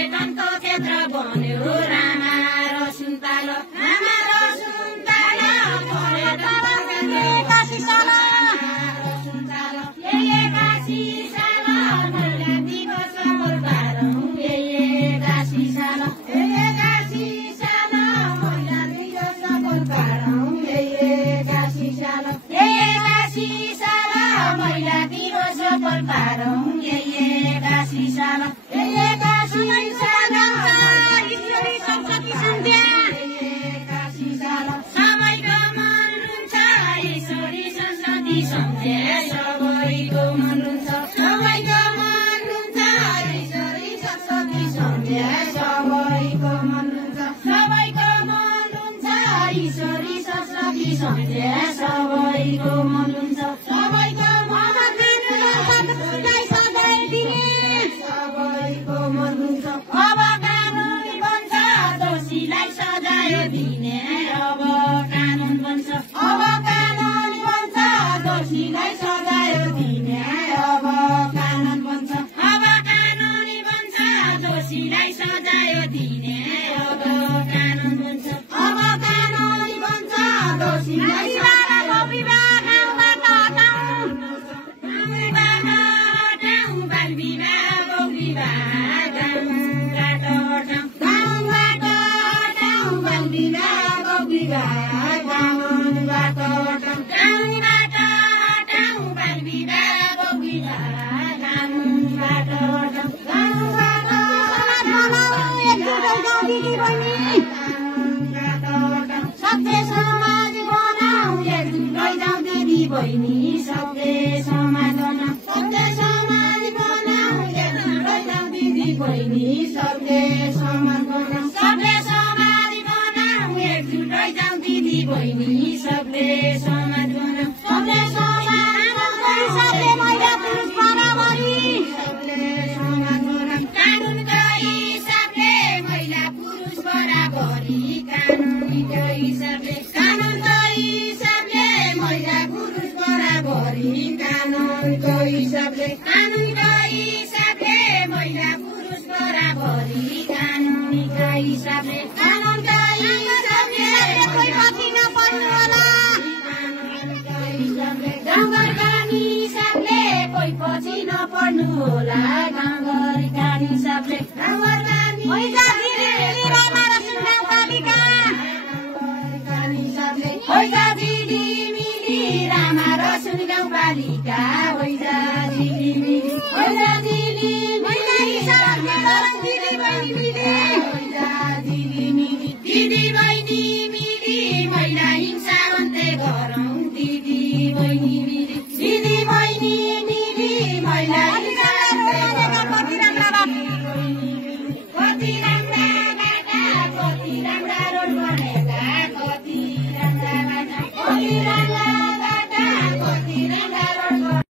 पर्यटनको क्षेत्र बन्यो रामा र सुन्तला रामा र सुन्तला पर्यटनको क्षेत्र काशी साला सुन्तला काशी साला मैला दिवस गोलपारौँ काशी साला काशी साला मैला दिवस गोलपारौँ काशी साला काशी साला मैला दिवस गोलपारौँ काशी साला काशी साला ईश्वरी सरस्वती सन्ध्या काशी साला सबैको मन रुन्छ ईश्वरी सरस्वती सन्ध्या सबैको मन रुन्छ सबैको मन रुन्छ ईश्वरी सरस्वती सन्ध्या सबैको मन रुन्छ सबैको मन रुन्छ ईश्वरी सरस्वती सन्ध्या सबैको मन रुन्छ सबैको अब कानुन बन्छ दोषीलाई सजाय दिने अब कानुन बन्छ अब कानुन बन्छ दोषीलाई सजाय दिने अब कानुन बन्छ अब कानुन बन्छ दोषीलाई सजाय दिने अब कानुन बन्छ अब कानुन बन्छ दोषीलाई बहिनी सबले समाज बनाऊ सबले समाज बनाऊ दिदी बहिनी सबले समाज बनाऊ सबले समाज बनाऊ एकजुट जाऊ दिदी बहिनी सबले समाज बनाऊ सबले समाज सबले महिला पुरुष बराबरी सबले समाज बनाऊ कानुनको हिसाबले महिला पुरुष बराबरी कानुनको हिसाबले कानुनको हिसाबले महिला पुरुष बराबरी कानुनको हिसाबले महिला पुरुष बराबरी कानुनको हिसाबले कोही पछि नपर्नु होला गाउँघरका हिसाबले कोही पछि नपर्नु होला गाउँघरका हिसाबले रामा र सुन गाउँपालिका ओइजा दिदी मिली ओइजा दिदी महिला हिसाबले दिदी बहिनी मिली ओइजा दिदी मिली दिदी बहिनी मिली महिला हिंसा अन्त्य गरौँ दिदी बहिनी मिली दिदी बहिनी मिली महिला हिंसा अन्त्य गरौँ कति